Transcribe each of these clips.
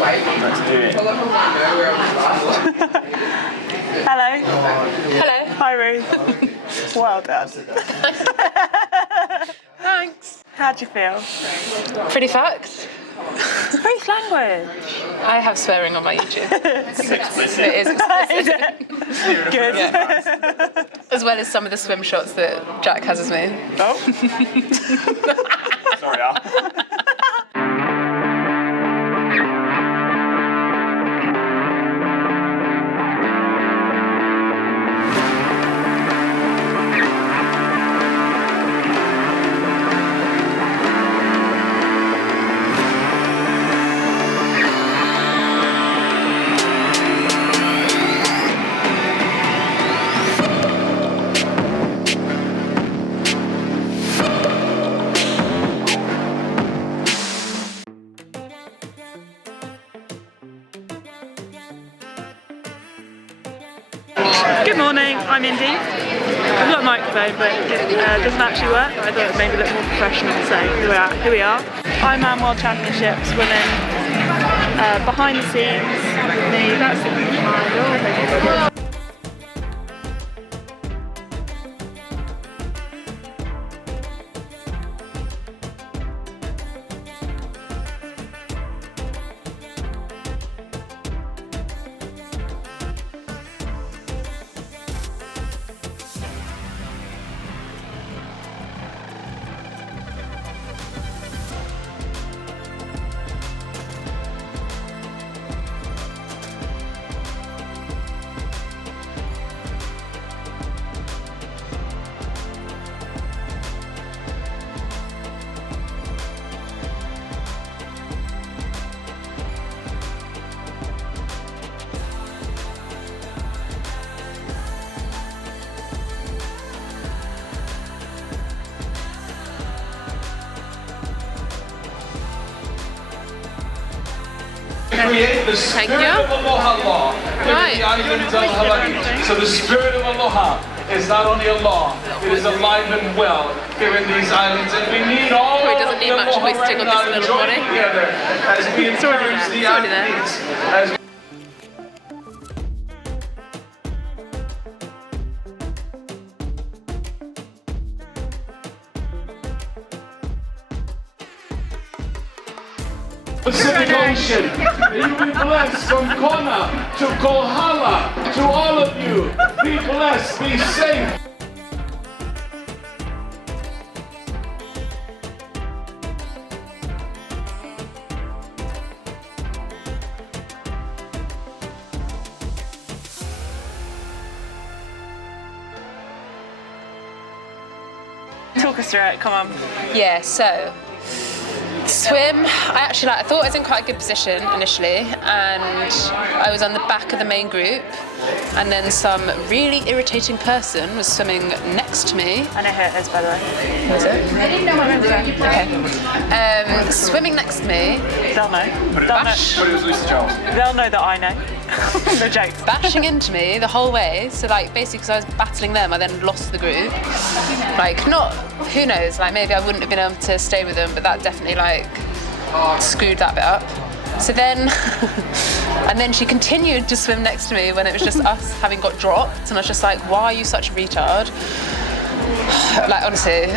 Let's do it. Hello. Hello. Hi, Ruth. Well done. Thanks. How'd you feel? Pretty fucked. Ruth language. I have swearing on my YouTube. Explicit. It is explicit. Good. As well as some of the swim shots that Jack has as me. Oh. Sorry, Al. Good morning, I'm Indy. I've got a microphone, but it doesn't actually work. I thought it maybe look more professional, so here we are. Ironman World Championship swimming behind the scenes with me. That's the finish line. Create the spirit of aloha in the islands of Hawaii. So the spirit of aloha is not only a law, it is alive and well here in these islands, and we need all Probably doesn't need much hoisting on this little body. together as we encourage the athletes. Pacific Ocean. May you be blessed from Kona to Kohala, to all of you. Be blessed, be safe. Talk us through it, come on. Yeah, so swim, I thought I was in quite a good position initially, and I was on the back of the main group, and then some really irritating person was swimming next to me. I know who it is, by the way. Who is it? I didn't know my name. Okay. Swimming next to me. They'll know. But it was Lucy Charles. They'll know that I know. No joke. Bashing into me the whole way, so like basically because I was battling them, I then lost the group. Like not, who knows, like maybe I wouldn't have been able to stay with them, but that definitely like screwed that bit up. So then, and then she continued to swim next to me when it was just us having got dropped, and I was just like, why are you such a retard? Like honestly,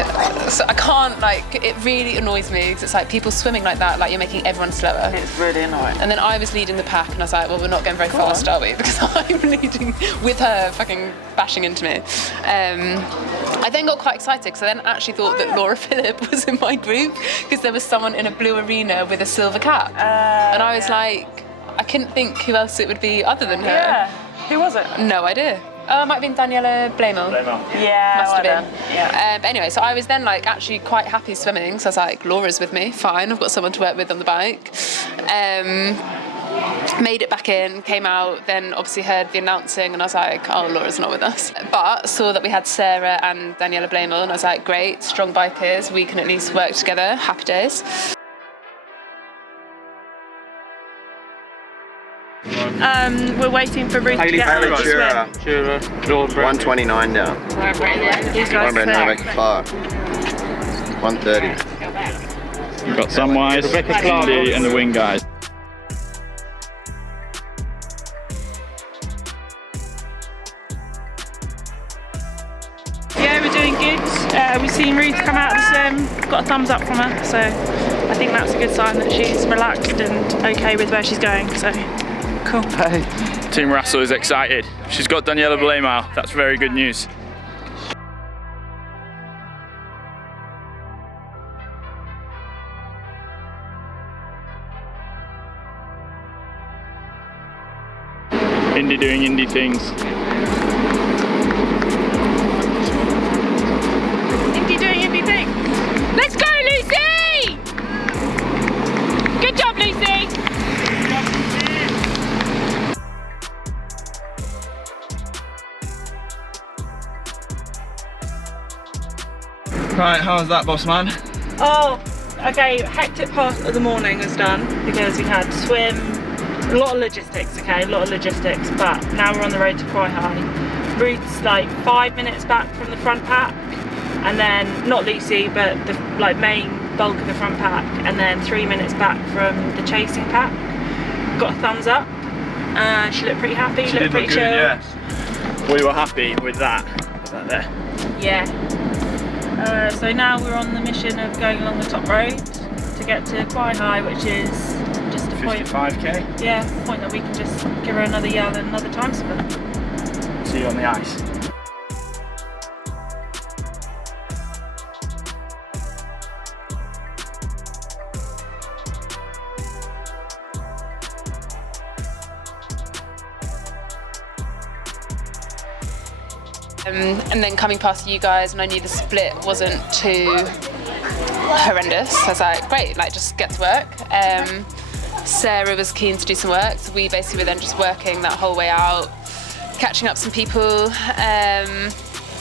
so I can't, like, it really annoys me because it's like people swimming like that, like you're making everyone slower. It's really annoying. And then I was leading the pack and I was like, well, we're not going very fast, are we? Because I'm leading with her fucking bashing into me. I then got quite excited because I then actually thought that Laura Phillip was in my group because there was someone in a blue arena with a silver cap. And I was like, I couldn't think who else it would be other than her. Yeah. Who was it? No idea. It might have been Daniela Blamel. Yeah, Must have been. Yeah. But anyway, so I was then like actually quite happy swimming. So I was like, Laura's with me, fine. I've got someone to work with on the bike. Made it back in, came out, then obviously heard the announcing and I was like, oh, Laura's not with us. But saw that we had Sarah and Daniela Blamel and I was like, great, strong bikers, we can at least work together, happy days. We're waiting for Ruth to get out of the swim. 129 now. These guys Brandon are Rebecca Clark. 130. We've got Samwise, Indy and the wing guys. we've seen Ruth come out of the swim, got a thumbs up from her, so I think that's a good sign that she's relaxed and okay with where she's going, so cool. Team Russell is excited. She's got Daniela Blamau. That's very good news. Indy doing Indy things. Indy doing Indy thing. Let's go, Lucy! Good job, Lucy! Right, how was that, boss man? Oh, okay, hectic part of the morning was done because we had swim, a lot of logistics, okay, a lot of logistics, but now we're on the road to Quai High. Ruth's like 5 minutes back from the front pack, and then, not Lucy, but the like main bulk of the front pack, and then 3 minutes back from the chasing pack. Got a thumbs up. She looked pretty happy, She looked did pretty look good, chill. yes. We were happy with that. Was that there? Yeah. So now we're on the mission of going along the top road to get to Quai High, which is just a point. 55k. Yeah, a point that we can just give her another yell and another time split. See you on the ice. And then coming past you guys, and I knew the split wasn't too horrendous. I was like, great, like just get to work. Sarah was keen to do some work, so we basically were then just working that whole way out, catching up some people.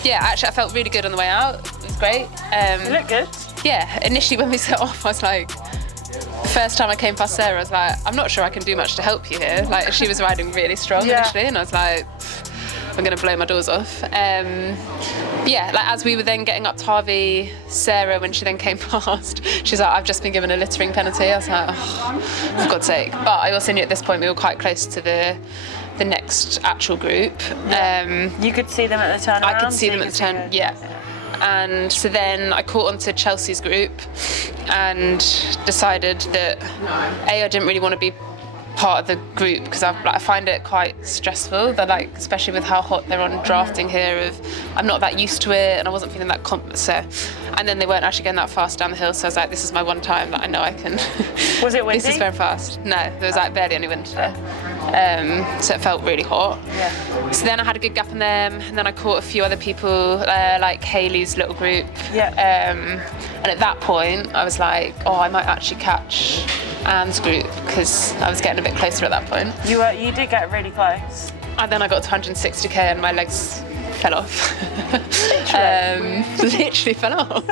Yeah, actually I felt really good on the way out. It was great. You look good. Yeah, initially when we set off, I was like, first time I came past Sarah, I was like, I'm not sure I can do much to help you here. Like, she was riding really strong initially, and I was like, I'm gonna blow my doors off. Yeah, like as we were then getting up to Harvey, Sarah, when she then came past, she's like, I've just been given a littering penalty. I was like, oh, for God's sake. But I also knew at this point we were quite close to the next actual group. You could see them at the turnaround. I could see them at the turn, yeah. And so then I caught onto Chelsea's group and decided that I didn't really want to be part of the group because I find it quite stressful. They're like, especially with how hot they're on drafting here, I'm not that used to it, and I wasn't feeling that confident. So, and then they weren't actually going that fast down the hill, so I was like, this is my one time that I know I can. Was it windy? This is very fast. No, there was like barely any wind today. So it felt really hot. Yeah. So then I had a good gap in them, and then I caught a few other people, like Hayley's little group. Yeah. And at that point, I was like, oh, I might actually catch Anne's group, because I was getting a bit closer at that point. You did get really close. And then I got to 160k and my legs fell off. Literally fell off.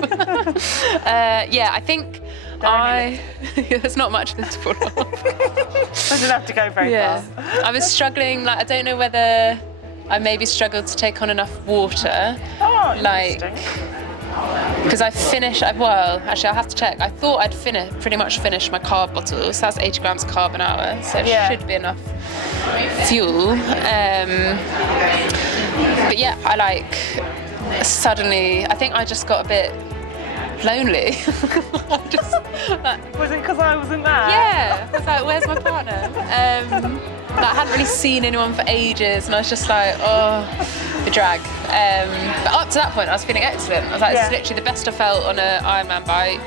Yeah, I think there's not much to fall off. Doesn't have to go very fast. I was struggling, like I don't know whether I maybe struggled to take on enough water. Oh, like, because I finished, well, actually I'll have to check. I thought I'd pretty much finished my carb bottle, so that's 80 grams carb an hour, so it should be enough fuel. But yeah, I suddenly, I think I just got a bit lonely. Was it because I wasn't there? Yeah, I was like, where's my partner? I hadn't really seen anyone for ages, and I was just like, oh, the drag. But up to that point, I was feeling excellent. I was like, this is literally the best I felt on an Ironman bike.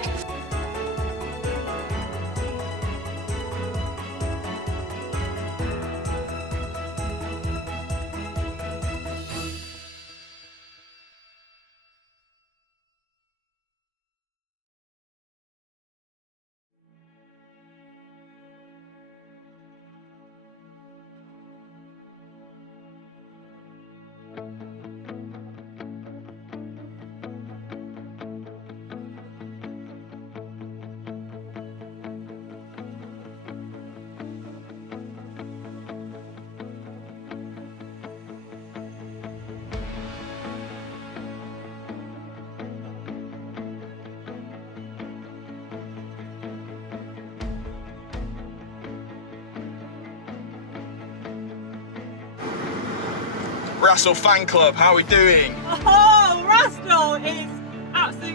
Russell fan club, how are we doing? Oh, Russell is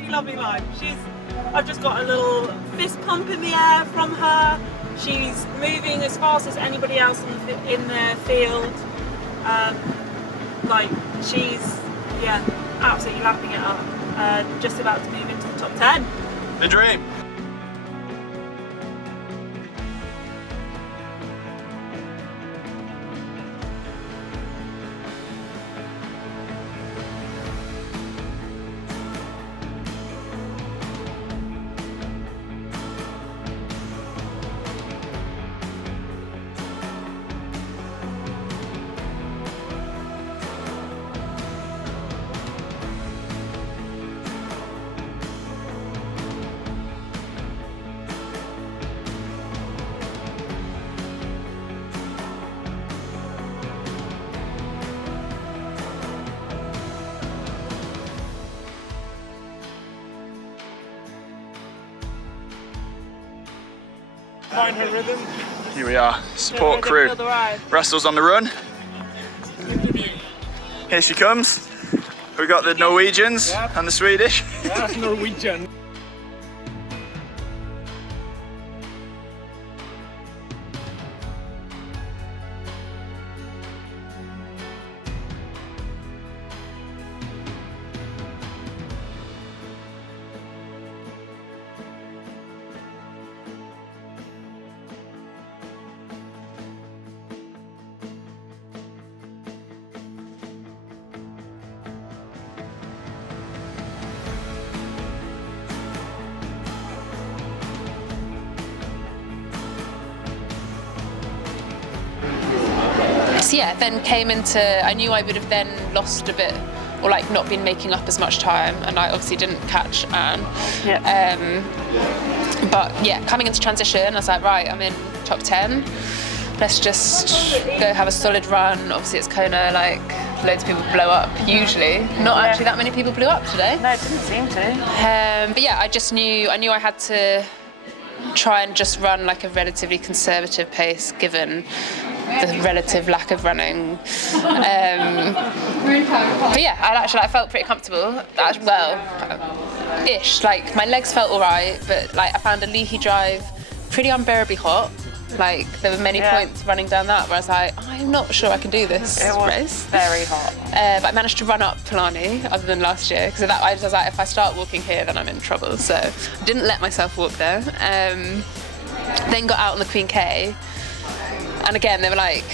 lovely life. I've just got a little fist pump in the air from her. She's moving as fast as anybody else in the field. Like she's, yeah, absolutely lapping it up. Just about to move into the top 10. The dream. Find her rhythm. Here we are, support crew. Russell's on the run. Here she comes. We've got the Norwegians and the Swedish. That's Norwegian. So yeah, then came into, I knew I would have then lost a bit, or like not been making up as much time, and I obviously didn't catch Anne. But yeah, coming into transition, I was like, right, I'm in top 10. Let's just go have a solid run. Obviously it's Kona, like loads of people blow up usually. Not actually that many people blew up today. No, it didn't seem to. But yeah, I knew I had to try and just run like a relatively conservative pace given the relative lack of running. But yeah, I felt pretty comfortable. Ish. Like my legs felt alright, but like I found a Leahy drive pretty unbearably hot. Like there were many points running down that where I was like, I'm not sure I can do this race. Very hot. But I managed to run up Polani other than last year because I was like, if I start walking here, then I'm in trouble. So I didn't let myself walk there. Then got out on the Queen K, and again they were like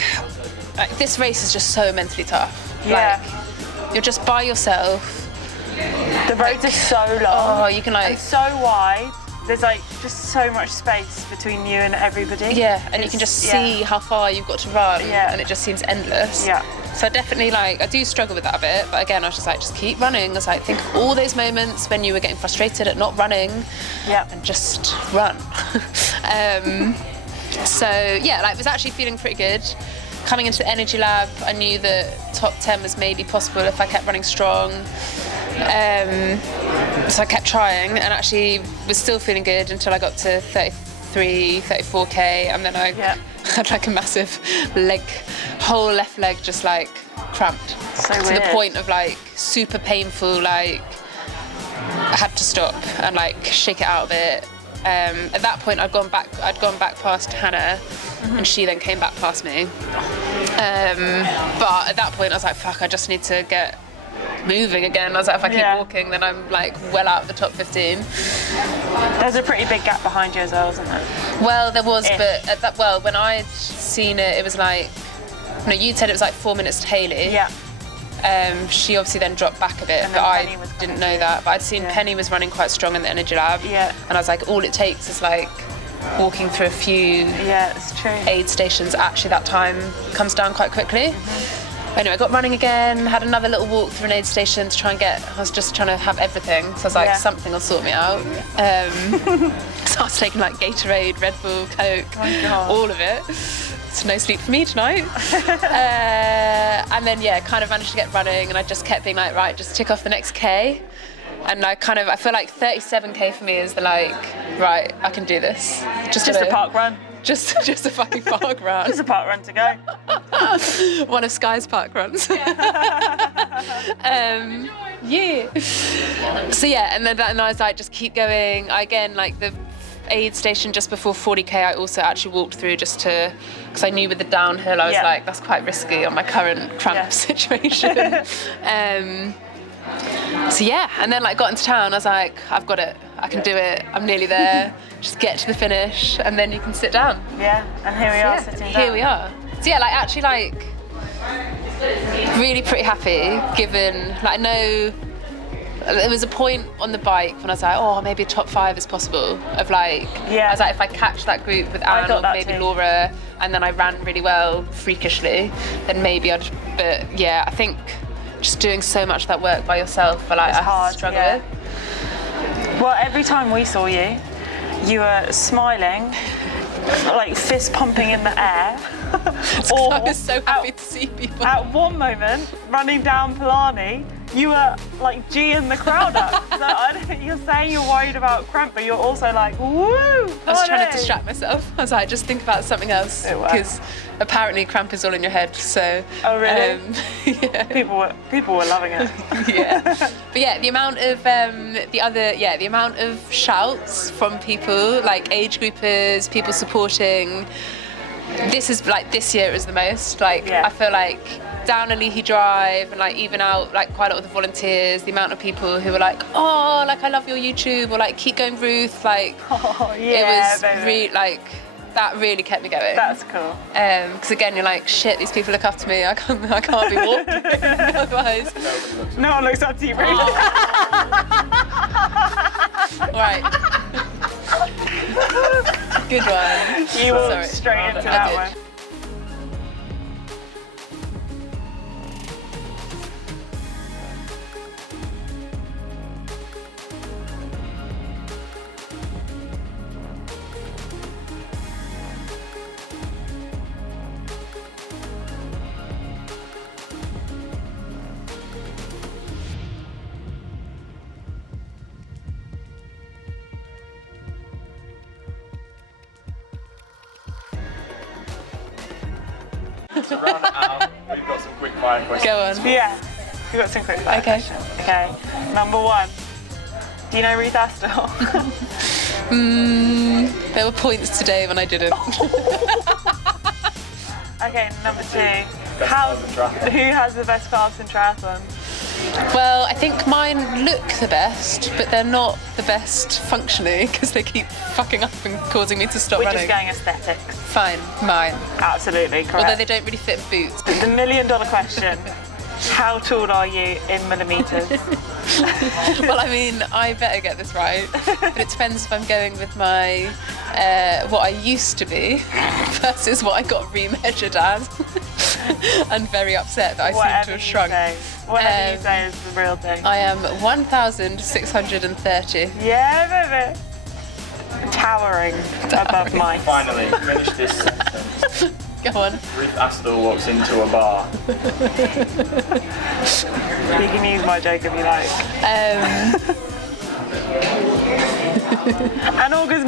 this race is just so mentally tough. Yeah. Like you're just by yourself. The roads are so long. Oh, you can like and so wide. There's like just so much space between you and everybody. Yeah, and you can just see how far you've got to run, and it just seems endless. Yeah. So definitely, like, I do struggle with that a bit, but again, I was just like, just keep running. I was like, think of all those moments when you were getting frustrated at not running, and just run. So yeah, like, was actually feeling pretty good. Coming into the energy lab, I knew that top 10 was maybe possible if I kept running strong. So I kept trying and actually was still feeling good until I got to 33, 34K, and then I had like a massive whole left leg just like cramped. So to weird. The point of like super painful, like I had to stop and like shake it out a bit. At that point I'd gone back past Hannah, and she then came back past me. But at that point I was like, fuck, I just need to get moving again. I was like, if I keep walking, then I'm like well out of the top 15. There's a pretty big gap behind you as well, isn't there? Well, there was, but at that, when I'd seen it, it was like, no, you said it was like 4 minutes to Hayley. Yeah. She obviously then dropped back a bit, but I didn't know that. But I'd seen Penny was running quite strong in the energy lab. Yeah. And I was like, all it takes is like walking through a few it's true. aid stations. Actually, that time comes down quite quickly. Anyway, I got running again, had another little walk through an aid station to try and I was just trying to have everything. So I was like, something will sort me out. So I was taking like Gatorade, Red Bull, Coke, all of it. So no sleep for me tonight. And then, kind of managed to get running, and I just kept being like, right, just tick off the next K. And I feel like 37K for me is the like, right, I can do this. Just a park run. Just a fucking park run. Just a park run to go. One of Sky's park runs. Yeah. So yeah, and then I was like, just keep going. Again, like the aid station just before 40k, I also actually walked through just to, because I knew with the downhill, I was like, that's quite risky on my current cramp situation. So yeah, and then like got into town, I was like, I've got it, I can do it, I'm nearly there, just get to the finish and then you can sit down. Yeah, and here we are sitting down. Here we are. So yeah, like actually like really pretty happy given, like I know there was a point on the bike when I was like, oh, maybe a top 5 is possible. Of like, I was like, if I catch that group with Anne or maybe Laura, and then I ran really well, freakishly, then maybe I'd. But yeah, I think just doing so much of that work by yourself, I struggle with. Well, every time we saw you, you were smiling, like fist pumping in the air. Or I was so happy to see people. At one moment, running down Polani, you were like G-ing the crowd up. So you're saying you're worried about cramp, but you're also like, woo! I was trying to distract myself. I was like, just think about something else. Because apparently cramp is all in your head, so... Oh, really? Yeah. People were loving it. Yeah. But yeah, the amount of, the amount of shouts from people, like age groupers, people supporting, this year it was the most. Like, I feel like down a Leahy Drive and like even out like quite a lot of the volunteers, the amount of people who were like, oh, like I love your YouTube, or like keep going Ruth, like it was really like that really kept me going. That's cool. Because again, you're like, shit, these people look up to me. I can't be walking otherwise. No one looks up to you, Ruth. Right. Good one. You walked straight into that one. To round it out, we've got some quick fire questions. Go on. Yeah, we've got some quick fire questions. Okay, number 1. Do you know Ruth Astle? There were points today when I didn't. Okay, number 2. Who has the best calves in triathlon? Well, I think mine look the best, but they're not the best functionally because they keep fucking up and causing me to stop running. We're just going aesthetics. Fine, mine. Absolutely correct. Although they don't really fit boots. The $1 million question. How tall are you in millimetres? Well, I mean, I better get this right, but it depends if I'm going with my what I used to be versus what I got remeasured as. And very upset that I seem to have shrunk. Whatever you say is the real thing. I am 1,630. Yeah, baby. Towering above mine. Finally, finish this sentence. Go on. Ruth Astle walks into a bar. You can use my joke if you like. And orders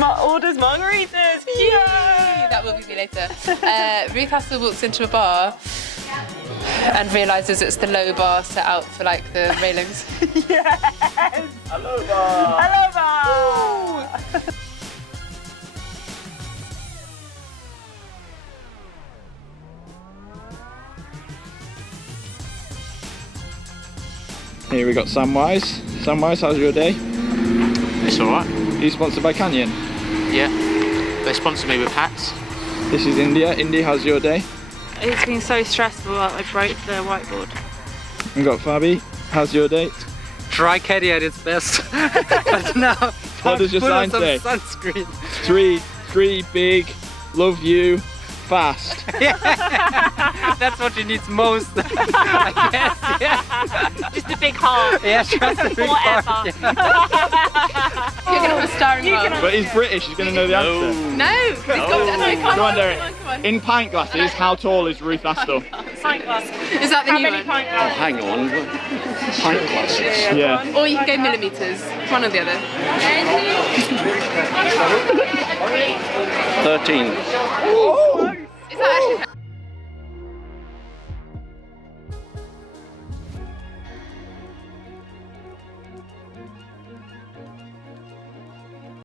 margaritas. Yay! That will be me later. Ruth Astle walks into a bar and realises it's the low bar set out for like the railings. Yes! Hello bar! Hello bar! Here we got Samwise. Samwise, how's your day? It's alright. Are you sponsored by Canyon? Yeah. They sponsor me with hats. This is India. Indy, how's your day? It's been so stressful that I broke the whiteboard. We got Fabi. How's your day? Dry caddy at its best. But now, what does your sign say? Sunscreen. Three big, love you, fast. Yeah. That's what you need most, I guess. Yeah. Just a big heart. Yeah, just a big heart. Yeah. You're going to have a starring role. But he's British, he's going to know the answer. No! Come on, Derek. In pint glasses, how tall is Ruth Astle? Pint glass. Is that the new one? Pint glass? Hang on. Pint glasses. Yeah. Or you can go millimetres. One or the other. 13. Oh!